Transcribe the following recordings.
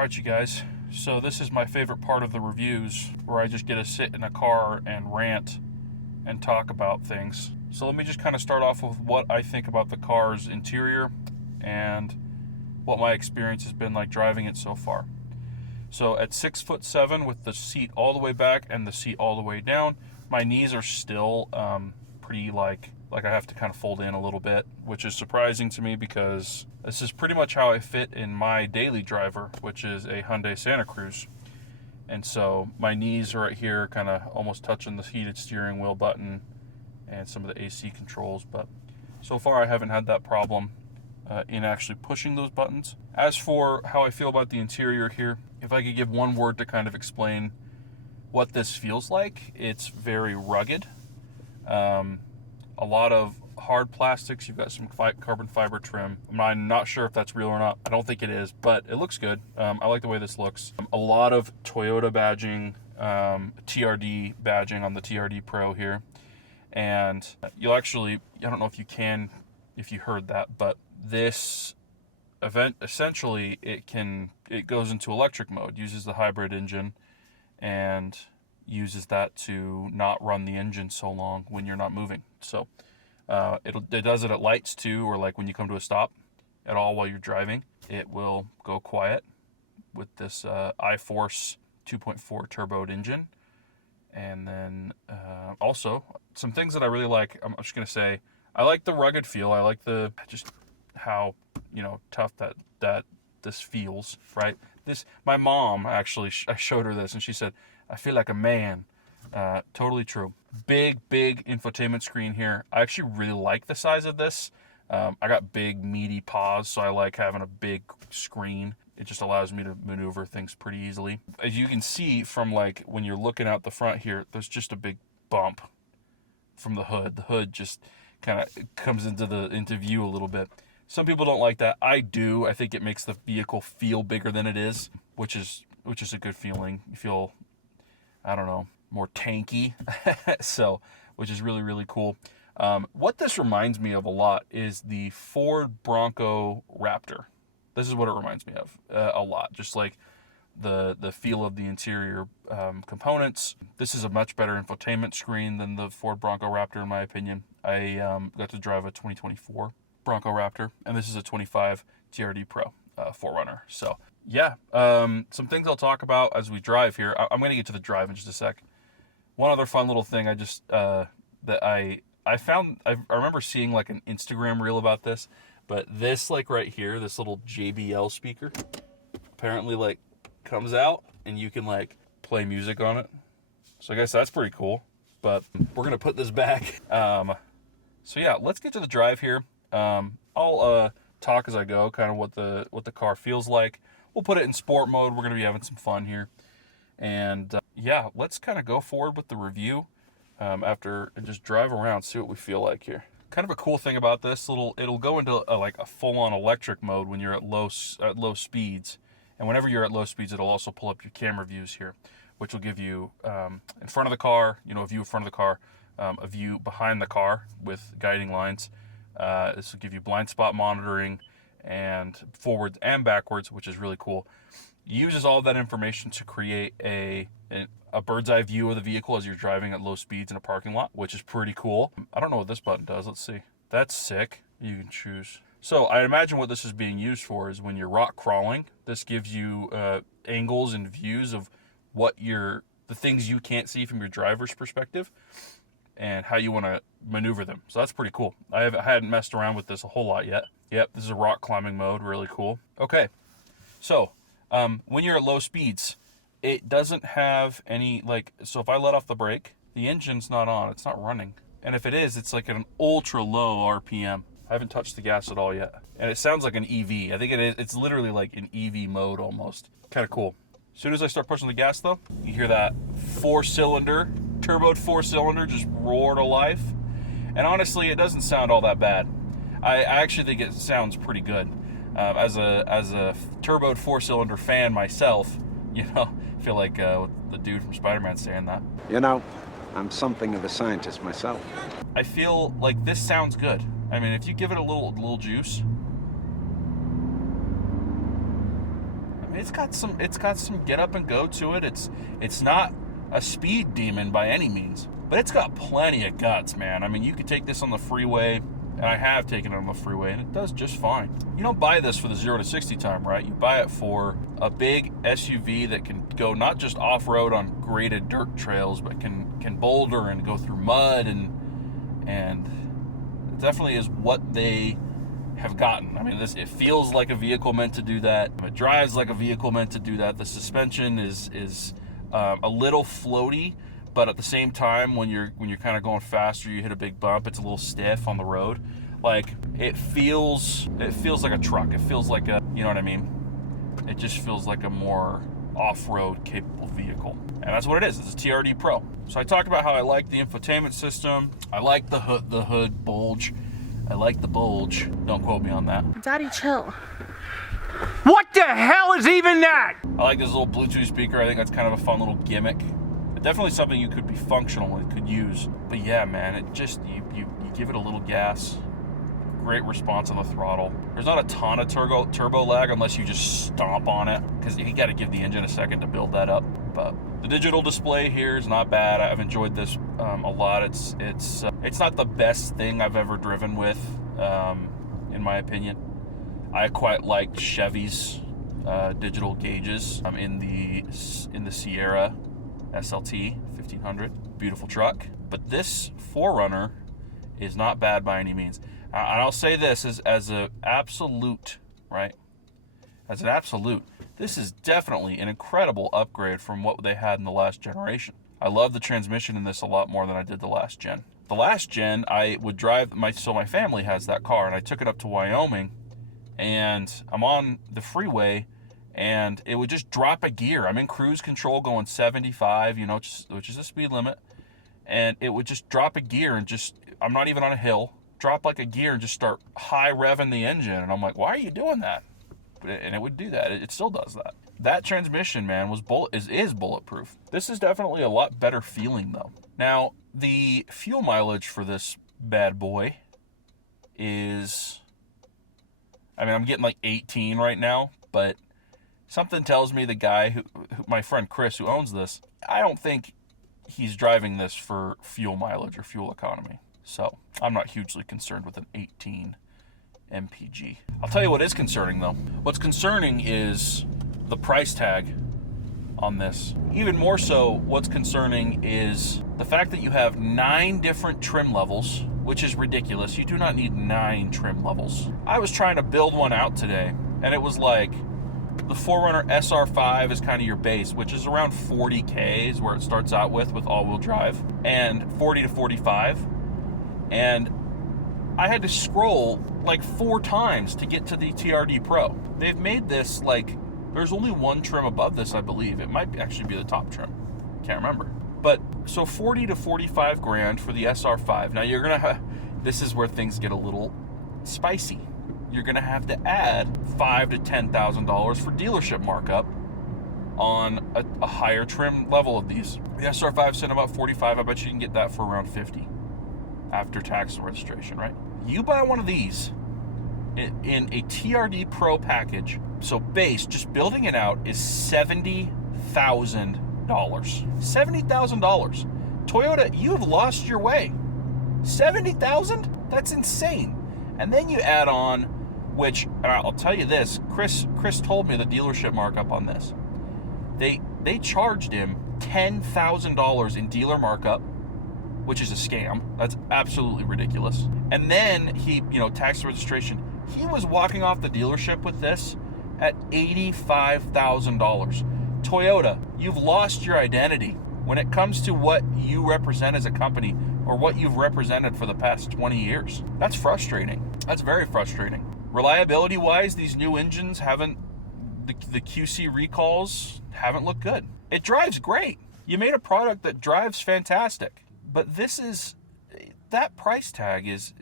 Alright you guys, so this is my favorite part of the reviews, where I just get to sit in a car and rant and talk about things. So let me just kind of start off with what I think about the car's interior and what my experience has been like driving it so far. So at 6'7" with the seat all the way back and the seat all the way down, my knees are still pretty like I have to kind of fold in a little bit, which is surprising to me because this is pretty much how I fit in my daily driver, which is a Hyundai Santa Cruz. And so my knees are right here, kind of almost touching the heated steering wheel button and some of the AC controls, but so far I haven't had that problem in actually pushing those buttons. As for how I feel about the interior here, if I could give one word to kind of explain what this feels like, it's very rugged. A lot of hard plastics. You've got some carbon fiber trim. I'm not sure if that's real or not. I don't think it is, but it looks good. I like the way this looks. A lot of Toyota badging, TRD badging on the TRD Pro here. And you'll actually, I don't know if you heard that, but this event, essentially, it goes into electric mode, uses the hybrid engine, and uses that to not run the engine so long when you're not moving. So it does it at lights too, or like when you come to a stop at all while you're driving, it will go quiet with this iForce 2.4 turboed engine. And then also some things that I really like. I'm just gonna say I like the rugged feel. I like the just how tough that this feels, right? My mom actually, I showed her this and she said, I feel like a man. Totally true. Big infotainment screen here. I actually really like the size of this. I got big meaty paws, so I like having a big screen. It just allows me to maneuver things pretty easily. As you can see from like when you're looking out the front here, there's just a big bump from the hood. The hood just kind of comes into view a little bit. Some people don't like that. I do. I think it makes the vehicle feel bigger than it is, which is a good feeling. You feel, I don't know, more tanky. So, which is really cool. What this reminds me of a lot is the Ford Bronco Raptor. This is what it reminds me of a lot. Just like the feel of the interior components. This is a much better infotainment screen than the Ford Bronco Raptor, in my opinion. I got to drive a 2024 Bronco Raptor, and this is a 25 TRD Pro 4Runner. So yeah, some things I'll talk about as we drive here. I'm going to get to the drive in just a sec. One other fun little thing I just that I found, I remember seeing like an Instagram reel about this, but this like right here, this little JBL speaker apparently like comes out and you can like play music on it. So I guess that's pretty cool, but we're going to put this back. So yeah, let's get to the drive here. I'll talk as I go, kind of what the car feels like. We'll put it in sport mode. We're going to be having some fun here. And yeah, let's kind of go forward with the review after and just drive around, see what we feel like here. Kind of a cool thing about this, it'll go into like a full-on electric mode when you're at low speeds. And whenever you're at low speeds, it'll also pull up your camera views here, which will give you in front of the car, a view in front of the car, a view behind the car with guiding lines. This will give you blind spot monitoring and forwards and backwards, which is really cool. It uses all of that information to create a bird's eye view of the vehicle as you're driving at low speeds in a parking lot, which is pretty cool. I don't know what this button does. Let's see. That's sick. You can choose. So I imagine what this is being used for is when you're rock crawling, this gives you angles and views of the things you can't see from your driver's perspective and how you want to maneuver them. So that's pretty cool. I hadn't messed around with this a whole lot yet. Yep, this is a rock climbing mode, really cool. Okay, so when you're at low speeds, it doesn't have any, so if I let off the brake, the engine's not on, it's not running. And if it is, it's like at an ultra low RPM. I haven't touched the gas at all yet. And it sounds like an EV. I think it is. It's literally like an EV mode almost. Kind of cool. As soon as I start pushing the gas though, you hear that turboed 4-cylinder just roar to life. And honestly, it doesn't sound all that bad. I actually think it sounds pretty good. As a turboed 4-cylinder fan myself, I feel like the dude from Spider-Man saying that. I'm something of a scientist myself. I feel like this sounds good. I mean, if you give it a little juice, it's got some get up and go to it. It's not a speed demon by any means, but it's got plenty of guts, man. I mean, you could take this on the freeway, and I have taken it on the freeway, and it does just fine. You don't buy this for the 0 to 60 time, right? You buy it for a big SUV that can go not just off-road on graded dirt trails, but can boulder and go through mud, and it definitely is what they have gotten. I mean, it feels like a vehicle meant to do that. It drives like a vehicle meant to do that. The suspension is a little floaty, but at the same time, when you're kind of going faster, you hit a big bump, it's a little stiff on the road. Like, it feels like a truck. It feels like a, you know what I mean? It just feels like a more off-road capable vehicle. And that's what it is. It's a TRD Pro. So I talked about how I like the infotainment system. I like the hood bulge. I like the bulge. Don't quote me on that. Daddy, chill. What the hell is even that? I like this little Bluetooth speaker. I think that's kind of a fun little gimmick. Definitely something you could be functional and could use. But yeah, man, it just, you give it a little gas. Great response on the throttle. There's not a ton of turbo lag unless you just stomp on it, because you got to give the engine a second to build that up. But the digital display here is not bad. I've enjoyed this a lot. It's not the best thing I've ever driven with, in my opinion. I quite like Chevy's digital gauges in the Sierra SLT 1500. Beautiful truck. But this 4Runner is not bad by any means. And I'll say this as an absolute, right? As an absolute, this is definitely an incredible upgrade from what they had in the last generation. I love the transmission in this a lot more than I did the last gen. The last gen, I would drive, my family has that car, and I took it up to Wyoming, and I'm on the freeway, and it would just drop a gear. I'm in cruise control going 75, you know, which is the speed limit, and it would just drop a gear and just, I'm not even on a hill, drop like a gear and just start high revving the engine. And I'm like, why are you doing that? And it would do that. It still does that. That transmission, man, is bulletproof. This is definitely a lot better feeling, though. Now, the fuel mileage for this bad boy is, I mean, I'm getting like 18 right now, but something tells me the guy who my friend Chris, who owns this, I don't think he's driving this for fuel mileage or fuel economy. So I'm not hugely concerned with an 18 MPG. I'll tell you what is concerning, though. What's concerning is the price tag on this. Even more so, what's concerning is the fact that you have 9 different trim levels, which is ridiculous. You do not need 9 trim levels. I was trying to build one out today, and it was like, the 4Runner SR5 is kind of your base, which is around 40K is where it starts out with all-wheel drive, and 40 to 45. And I had to scroll like 4 times to get to the TRD Pro. They've made this like, there's only one trim above this, I believe. It might actually be the top trim. Can't remember. But so 40 to 45 grand for the SR5. Now you're gonna this is where things get a little spicy. You're gonna have to add $5,000 to $10,000 for dealership markup on a higher trim level of these. The SR5 sent about 45. I bet you can get that for around 50 after tax and registration, right? You buy one of these in a TRD Pro package, so base, just building it out, is $70,000. $70,000. Toyota, you've lost your way. $70,000? That's insane. And then you add on, which, I'll tell you this, Chris told me the dealership markup on this. They charged him $10,000 in dealer markup, which is a scam. That's absolutely ridiculous. And then he, tax registration. He was walking off the dealership with this at $85,000. Toyota, you've lost your identity when it comes to what you represent as a company or what you've represented for the past 20 years. That's frustrating. That's very frustrating. Reliability-wise, these new engines the QC recalls haven't looked good. It drives great. You made a product that drives fantastic. But that price tag is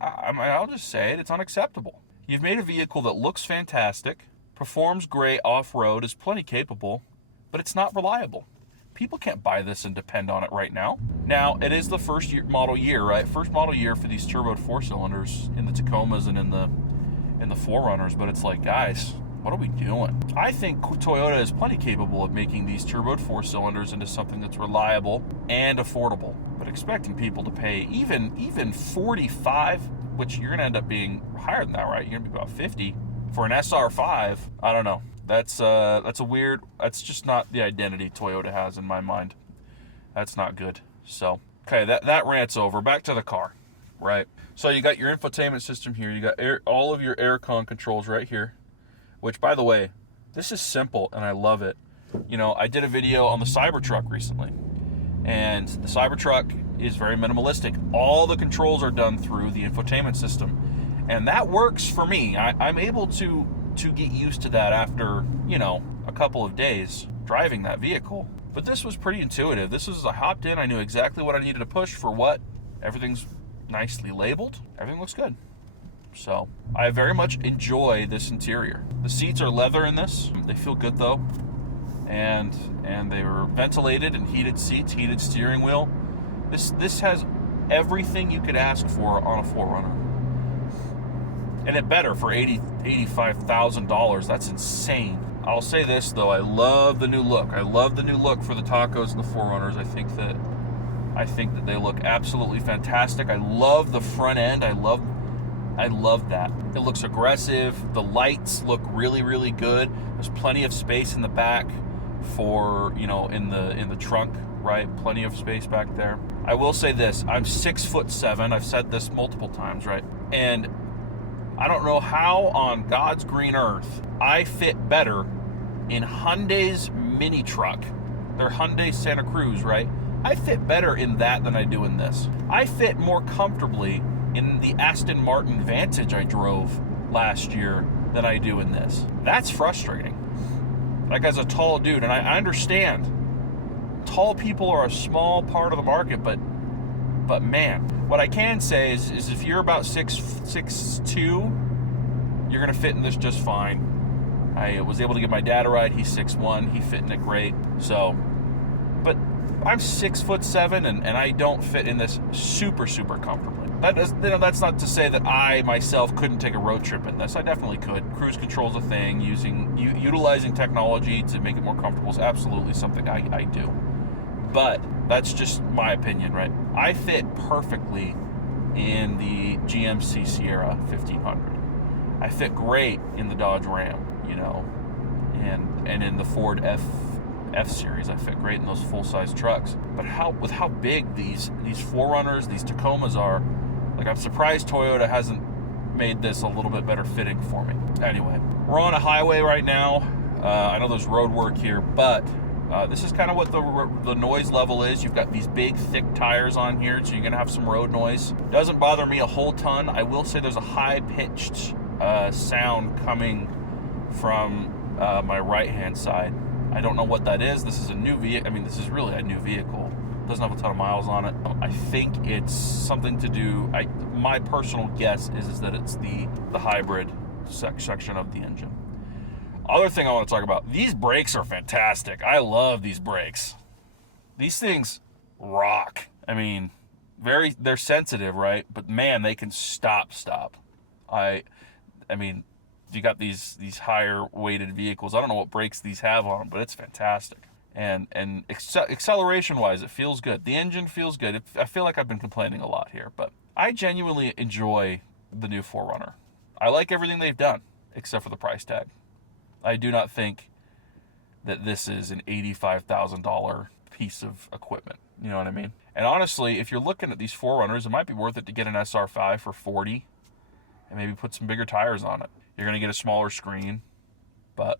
I'll just say it, it's unacceptable. You've made a vehicle that looks fantastic, performs great off-road, is plenty capable, but it's not reliable. People can't buy this and depend on it right now. Now, it is the first model year, right? First model year for these turboed 4-cylinders in the Tacomas and in the 4Runners, but it's like, guys, What are we doing? I think Toyota is plenty capable of making these turboed 4-cylinders into something that's reliable and affordable. But expecting people to pay even 45, which you're gonna end up being higher than that, right? You're gonna be about 50 for an SR5. I don't know. That's just not the identity Toyota has in my mind. That's not good. So, okay, that rant's over. Back to the car, right? So you got your infotainment system here. You got all of your aircon controls right here, which, by the way, this is simple and I love it. You know, I did a video on the Cybertruck recently, and the Cybertruck is very minimalistic. All the controls are done through the infotainment system, and that works for me. I'm able to get used to that after, you know, a couple of days driving that vehicle. But this was pretty intuitive. I hopped in, I knew exactly what I needed to push for what. Everything's nicely labeled. Everything looks good. So I very much enjoy this interior. The seats are leather in this. They feel good though. And they were ventilated and heated seats, heated steering wheel. This has everything you could ask for on a 4Runner. And it better for $85,000. That's insane. I'll say this though, I love the new look. I love the new look for the Tacos and the 4Runners. I think that they look absolutely fantastic. I love the front end. I love that. It looks aggressive. The lights look really, really good. There's plenty of space in the back for, you know, in the trunk, right? Plenty of space back there. I will say this, I'm 6'7". I've said this multiple times, right? And I don't know how on God's green earth I fit better in Hyundai's mini truck. Their Hyundai Santa Cruz, right? I fit better in that than I do in this. I fit more comfortably in the Aston Martin Vantage I drove last year than I do in this. That's frustrating. Like, as a tall dude, and I understand tall people are a small part of the market, but man, what I can say is if you're about 6'2", you're gonna fit in this just fine. I was able to give my dad a ride. He's 6'1", he fit in it great. So, but I'm 6'7", and I don't fit in this super comfortably. That's not to say that I myself couldn't take a road trip in this. I definitely could. Cruise control's a thing. Utilizing technology to make it more comfortable is absolutely something I do. But that's just my opinion, right? I fit perfectly in the GMC Sierra 1500. I fit great in the Dodge Ram, you know, and in the Ford F-Series. I fit great in those full-size trucks. But with how big these 4Runners, these Tacomas are, like, I'm surprised Toyota hasn't made this a little bit better fitting for me. Anyway, we're on a highway right now. I know there's road work here, but this is kind of what the noise level is. You've got these big, thick tires on here, so you're going to have some road noise. Doesn't bother me a whole ton. I will say there's a high-pitched sound coming from my right-hand side. I don't know what that is. This is a new vehicle. I mean, this is really a new vehicle. It doesn't have a ton of miles on it. I think it's something to do... my personal guess is that it's the hybrid section of the engine. Other thing I want to talk about, these brakes are fantastic. I love these brakes. These things rock. I mean, they're sensitive, right? But man, they can stop. I mean, you got these higher weighted vehicles. I don't know what brakes these have on them, but it's fantastic. And acceleration wise, it feels good. The engine feels good. I feel like I've been complaining a lot here, but I genuinely enjoy the new 4Runner. I like everything they've done, except for the price tag. I do not think that this is an $85,000 piece of equipment. You know what I mean? And honestly, if you're looking at these 4Runners, it might be worth it to get an SR5 for $40 and maybe put some bigger tires on it. You're going to get a smaller screen, or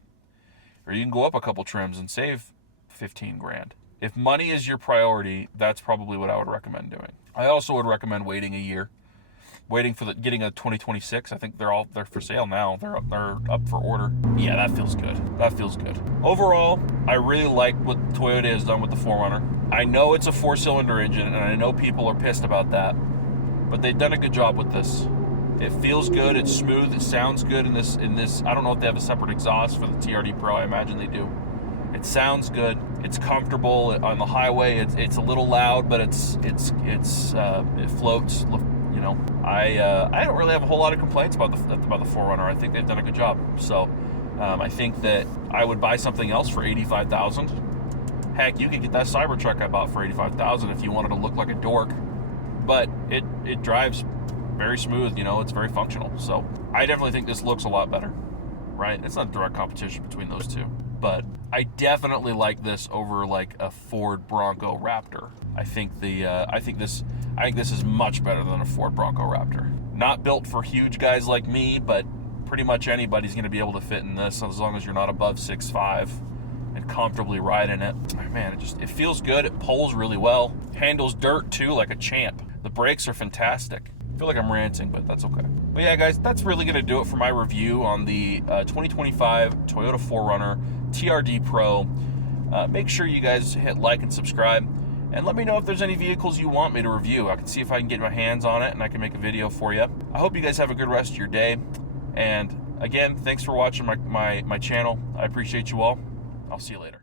you can go up a couple trims and save 15 grand. If money is your priority, that's probably what I would recommend doing. I also would recommend waiting a year. Waiting for getting a 2026. I think they're for sale now. They're up for order. Yeah, that feels good. Overall, I really like what Toyota has done with the 4Runner. I know it's a 4-cylinder engine, and I know people are pissed about that, but they've done a good job with this. It feels good. It's smooth. It sounds good in this. I don't know if they have a separate exhaust for the TRD Pro. I imagine they do. It sounds good. It's comfortable on the highway. It's a little loud, but it floats. You know, I don't really have a whole lot of complaints about the 4Runner. I think they've done a good job. So I think that I would buy something else for $85,000. Heck, you could get that Cybertruck I bought for $85,000 if you wanted to look like a dork. But it drives very smooth, you know, it's very functional. So I definitely think this looks a lot better, right? It's not direct competition between those two. But I definitely like this over like a Ford Bronco Raptor. I think this is much better than a Ford Bronco Raptor. Not built for huge guys like me, but pretty much anybody's going to be able to fit in this as long as you're not above 6'5" and comfortably ride in it. Man, it feels good. It pulls really well. Handles dirt too like a champ. The brakes are fantastic. I feel like I'm ranting, but that's okay. But yeah, guys, that's really going to do it for my review on the 2025 Toyota 4Runner TRD Pro. Make sure you guys hit like and subscribe. And let me know if there's any vehicles you want me to review. I can see if I can get my hands on it and I can make a video for you. I hope you guys have a good rest of your day. And again, thanks for watching my channel. I appreciate you all. I'll see you later.